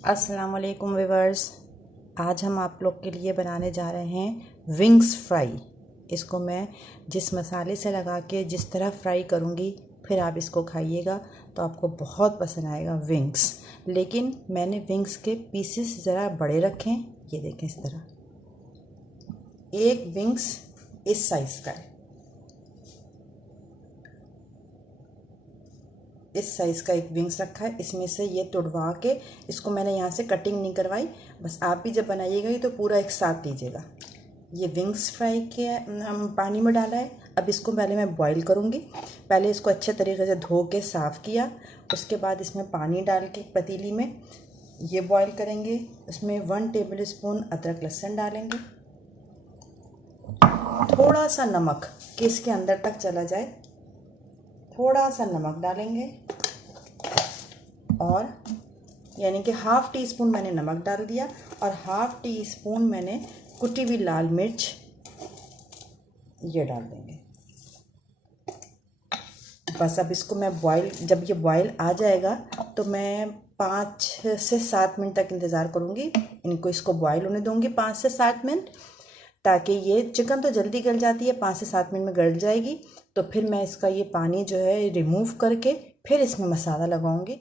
अस्सलाम वालेकुम व्यूअर्स। आज हम आप लोग के लिए बनाने जा रहे हैं विंग्स फ्राई। इसको मैं जिस मसाले से लगा के जिस तरह फ्राई करूँगी फिर आप इसको खाइएगा तो आपको बहुत पसंद आएगा विंग्स। लेकिन मैंने विंग्स के पीसेस ज़रा बड़े रखे हैं। ये देखें, इस तरह एक विंग्स इस साइज़ का है, इस साइज़ का एक विंग्स रखा है। इसमें से ये तुड़वा के इसको मैंने यहाँ से कटिंग नहीं करवाई। बस आप भी जब बनाइएगा तो पूरा एक साथ लीजिएगा। ये विंग्स फ्राई के हम पानी में डाला है। अब इसको पहले मैं बॉईल करूँगी। पहले इसको अच्छे तरीके से धो के साफ़ किया, उसके बाद इसमें पानी डाल के पतीली में ये बॉईल करेंगे। उसमें 1 टेबल स्पून अदरक लहसुन डालेंगे, थोड़ा सा नमक कि इसके अंदर तक चला जाए, थोड़ा सा नमक डालेंगे और यानी कि हाफ़ टी स्पून मैंने नमक डाल दिया और हाफ़ टी स्पून मैंने कुटी हुई लाल मिर्च ये डाल देंगे। बस अब इसको मैं जब ये बॉईल आ जाएगा तो मैं 5 से 7 मिनट तक इंतज़ार करूँगी। इसको बॉईल होने दूँगी 5 से 7 मिनट, ताकि ये चिकन तो जल्दी गल जाती है, 5 से 7 मिनट में गल जाएगी। तो फिर मैं इसका ये पानी जो है रिमूव करके फिर इसमें मसाला लगाऊंगी।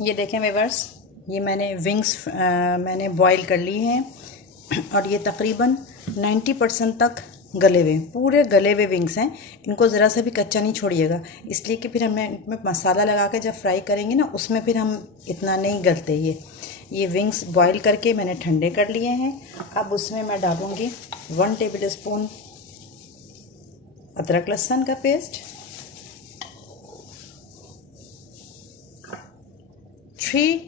ये देखें व्यूअर्स, ये मैंने विंग्स मैंने बॉईल कर ली हैं और ये तकरीबन 90% तक गले हुए, पूरे गले हुए विंग्स हैं। इनको ज़रा सा भी कच्चा नहीं छोड़िएगा, इसलिए कि फिर हमें इनमें मसाला लगा के जब फ्राई करेंगे ना उसमें फिर हम इतना नहीं गलते। ये विंग्स बॉईल करके मैंने ठंडे कर लिए हैं। अब उसमें मैं डालूँगी 1 टेबल स्पून अदरक लहसुन का पेस्ट, 3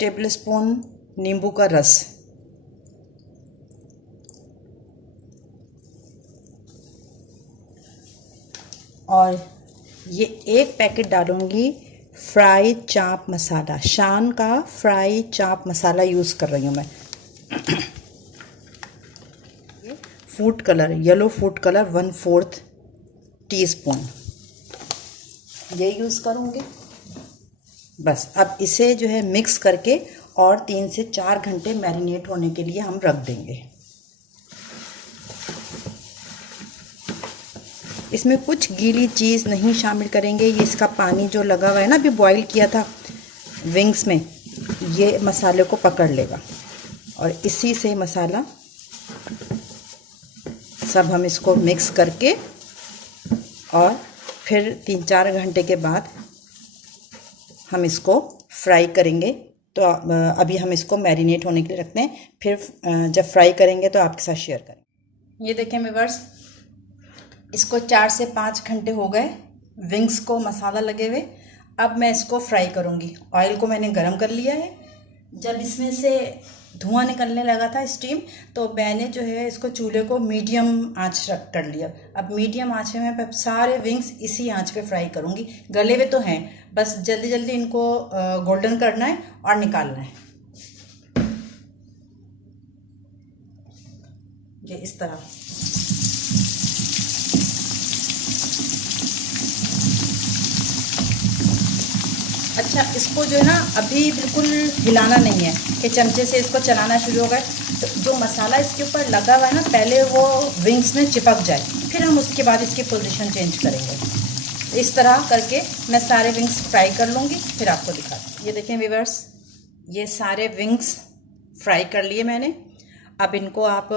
टेबल स्पून नींबू का रस, और ये एक पैकेट डालूँगी फ्राई चाप मसाला। शान का फ्राई चाप मसाला यूज़ कर रही हूँ मैं। Food colour, yellow food colour 1/4 teaspoon ये यूज़ करूँगी। बस अब इसे जो है मिक्स करके और 3 से 4 घंटे मैरिनेट होने के लिए हम रख देंगे। इसमें कुछ गीली चीज़ नहीं शामिल करेंगे। ये इसका पानी जो लगा हुआ है ना, अभी बॉईल किया था विंग्स में, ये मसाले को पकड़ लेगा और इसी से मसाला सब हम इसको मिक्स करके और फिर 3-4 घंटे के बाद हम इसको फ्राई करेंगे। तो अभी हम इसको मैरिनेट होने के लिए रखते हैं, फिर जब फ्राई करेंगे तो आपके साथ शेयर करेंगे। ये देखें व्यूअर्स, इसको 4 से 5 घंटे हो गए विंग्स को मसाला लगे हुए। अब मैं इसको फ्राई करूँगी। ऑयल को मैंने गरम कर लिया है। जब इसमें से धुआं निकलने लगा था, स्टीम, तो मैंने जो है इसको चूल्हे को मीडियम आंच कर लिया। अब मीडियम आंच में मैं सारे विंग्स इसी आंच पे फ्राई करूँगी। गले हुए तो हैं, बस जल्दी जल्दी इनको गोल्डन करना है और निकालना है। ये इस तरह अच्छा, इसको जो है ना अभी बिल्कुल हिलाना नहीं है कि चमचे से इसको चलाना शुरू हो गए तो जो मसाला इसके ऊपर लगा हुआ है ना, पहले वो विंग्स में चिपक जाए, फिर हम उसके बाद इसकी पोजीशन चेंज करेंगे। इस तरह करके मैं सारे विंग्स फ्राई कर लूँगी, फिर आपको दिखाती हूँ। ये देखें व्यूअर्स, ये सारे विंग्स फ्राई कर लिए मैंने। अब इनको आप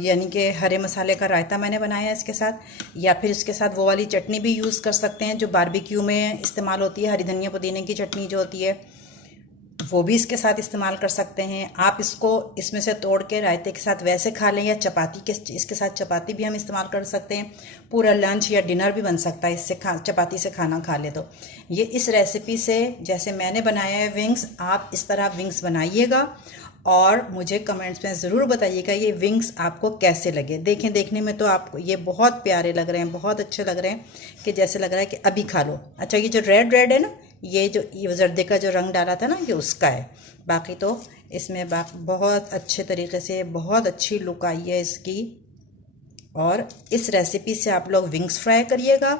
यानी कि हरे मसाले का रायता मैंने बनाया है इसके साथ, या फिर इसके साथ वो वाली चटनी भी यूज़ कर सकते हैं जो बारबेक्यू में इस्तेमाल होती है, हरी धनिया पुदीने की चटनी जो होती है, वो भी इसके साथ इस्तेमाल कर सकते हैं। आप इसको इसमें से तोड़ के रायते के साथ वैसे खा लें, या इसके साथ चपाती भी हम इस्तेमाल कर सकते हैं। पूरा लंच या डिनर भी बन सकता है इससे, चपाती से खाना खा ले तो। ये इस रेसिपी से जैसे मैंने बनाया है विंग्स, आप इस तरह विंग्स बनाइएगा और मुझे कमेंट्स में ज़रूर बताइएगा ये विंग्स आपको कैसे लगे। देखें, देखने में तो आपको ये बहुत प्यारे लग रहे हैं, बहुत अच्छे लग रहे हैं कि जैसे लग रहा है कि अभी खा लो। अच्छा, ये जो रेड रेड है ना, ये जर्दे का जो रंग डाला था ना, ये उसका है। बाकी तो इसमें बहुत अच्छे तरीके से बहुत अच्छी लुक आई है इसकी। और इस रेसिपी से आप लोग विंग्स फ्राई करिएगा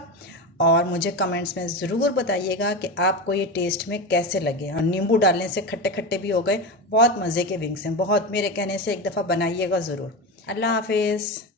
और मुझे कमेंट्स में ज़रूर बताइएगा कि आपको ये टेस्ट में कैसे लगे। और नींबू डालने से खट्टे खट्टे भी हो गए, बहुत मज़े के विंग्स हैं। बहुत, मेरे कहने से एक दफ़ा बनाइएगा ज़रूर। अल्लाह हाफिज़।